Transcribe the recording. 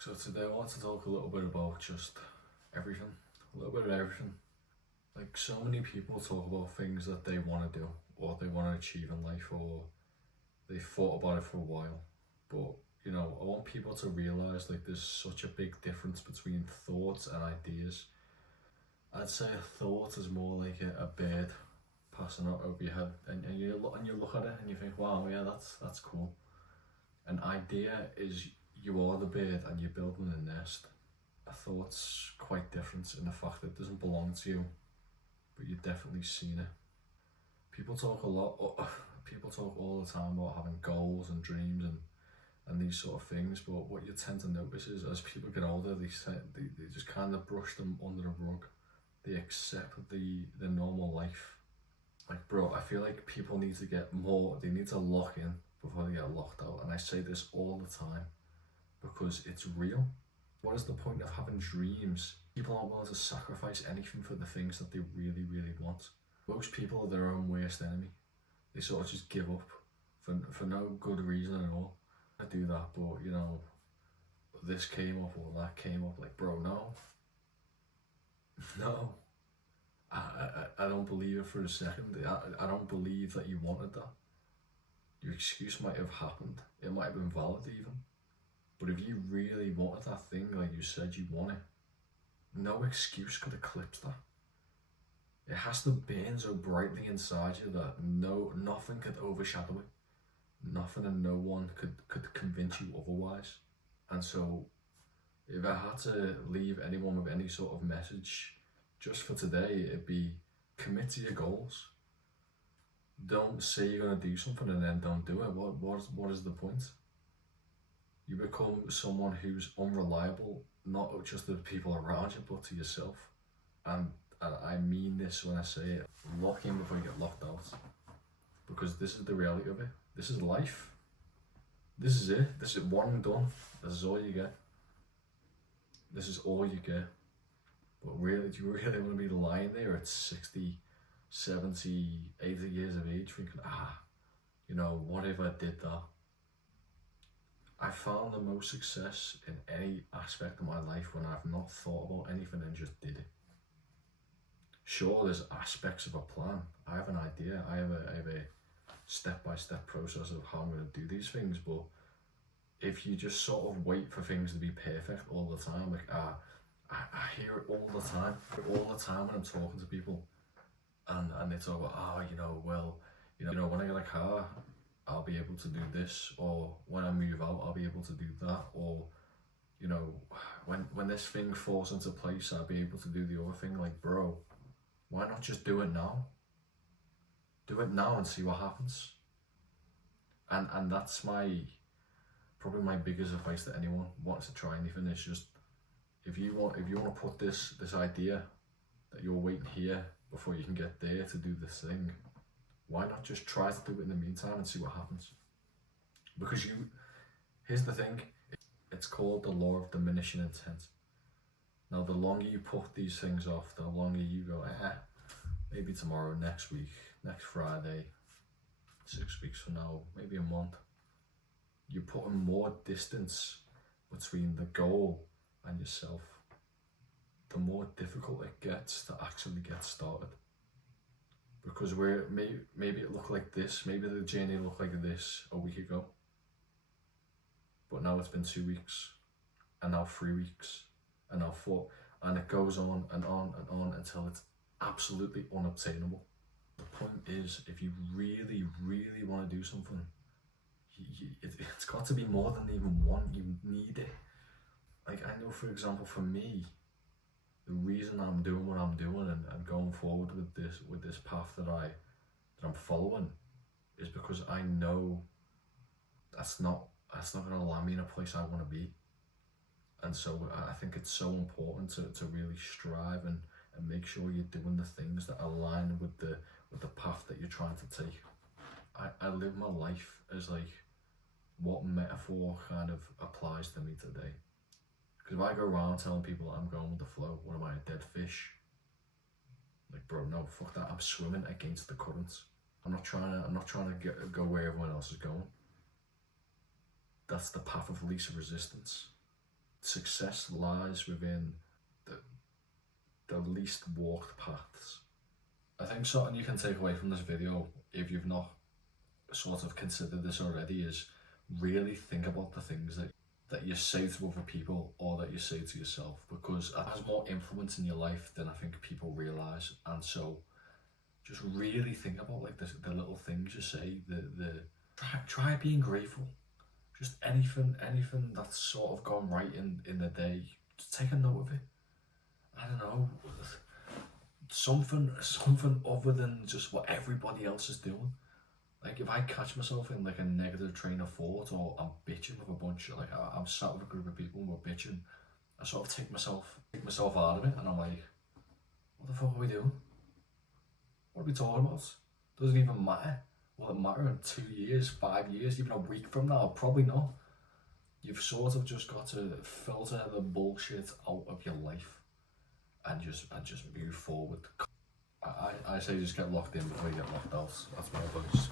So today I want to talk a little bit about just everything, a little bit of everything. Like so many people talk about things that they want to do or they want to achieve in life or they've thought about it for a while. But I want people to realize like there's such a big difference between thoughts and ideas. I'd say a thought is more like a bird passing out over your head and you look at it and you think, wow, yeah, that's cool. An idea is you are the bird and you're building a nest. A thought's quite different in the fact that it doesn't belong to you, but you've definitely seen it. People talk a lot, people talk all the time about having goals and dreams and these sort of things, but what you tend to notice is as people get older, they just kind of brush them under the rug. They accept the normal life. Like, bro, I feel like people need to get more, they need to lock in before they get locked out. And I say this all the time because it's real. What is the point of having dreams? People aren't willing to sacrifice anything for the things that they really, really want. Most people are their own worst enemy. They sort of just give up for no good reason at all. I do that, but this came up or that came up. Like, bro, no. No. I don't believe it for a second. I don't believe that you wanted that. Your excuse might have happened. It might have been valid even. But if you really wanted that thing, like you said you want it, no excuse could eclipse that. It has to burn so brightly inside you that nothing could overshadow it. Nothing and no one could convince you otherwise. And so, if I had to leave anyone with any sort of message, just for today, it'd be commit to your goals. Don't say you're gonna do something and then don't do it. What is the point? You become someone who's unreliable, not just to the people around you, but to yourself. And I mean this when I say it. Lock in before you get locked out. Because this is the reality of it. This is life. This is it. This is one and done. This is all you get. This is all you get. But really, do you really want to be lying there at 60, 70, 80 years of age thinking, what if I did that? I found the most success in any aspect of my life when I've not thought about anything and just did it. Sure, there's aspects of a plan. I have an idea. I have a step-by-step process of how I'm going to do these things. But if you just sort of wait for things to be perfect all the time, like I hear it all the time. All the time when I'm talking to people, and they talk about, when I get a car, I'll be able to do this, or when I move out, I'll be able to do that, or when this thing falls into place, I'll be able to do the other thing. Like, bro, why not just do it now? Do it now and see what happens. And that's probably my biggest advice to anyone who wants to try anything is just if you want to put this idea that you're waiting here before you can get there to do this thing, why not just try to do it in the meantime and see what happens? Because here's the thing, it's called the law of diminishing intent. Now the longer you put these things off, the longer you go, maybe tomorrow, next week, next Friday, 6 weeks from now, maybe a month, you're putting more distance between the goal and yourself. The more difficult it gets to actually get started. Because maybe it looked like this, maybe the journey looked like this a week ago, but now it's been 2 weeks, and now 3 weeks, and now 4, and it goes on and on and on until it's absolutely unobtainable. The point is, if you really, really want to do something, it's got to be more than even one. You need it. Like, I know, for example, for me, the reason I'm doing what I'm doing and going forward with this path that I'm following is because I know that's not going to land me in a place I want to be. And so I think it's so important to really strive and make sure you're doing the things that align with the path that you're trying to take. I live my life as like what metaphor kind of applies to me today. Because if I go around telling people I'm going with the flow, what am I, a dead fish? Like, bro, no, fuck that. I'm swimming against the currents. I'm not trying to go where everyone else is going. That's the path of least resistance. success lies within the least walked paths. I think something you can take away from this video, if you've not sort of considered this already, is really think about the things that you say to other people or that you say to yourself, because it has more influence in your life than I think people realise. And so just really think about like the little things you say, try being grateful. Just anything that's sort of gone right in the day, just take a note of it. I don't know, something other than just what everybody else is doing. Like if I catch myself in like a negative train of thought, or I'm bitching with a bunch of like I'm sat with a group of people and we're bitching, I sort of take myself out of it, and I'm like, what the fuck are we doing? What are we talking about? Doesn't even matter. Will it matter in 2 years, 5 years, even a week from now? Probably not. You've sort of just got to filter the bullshit out of your life and just move forward. I say just get locked in before you get locked out. That's my advice.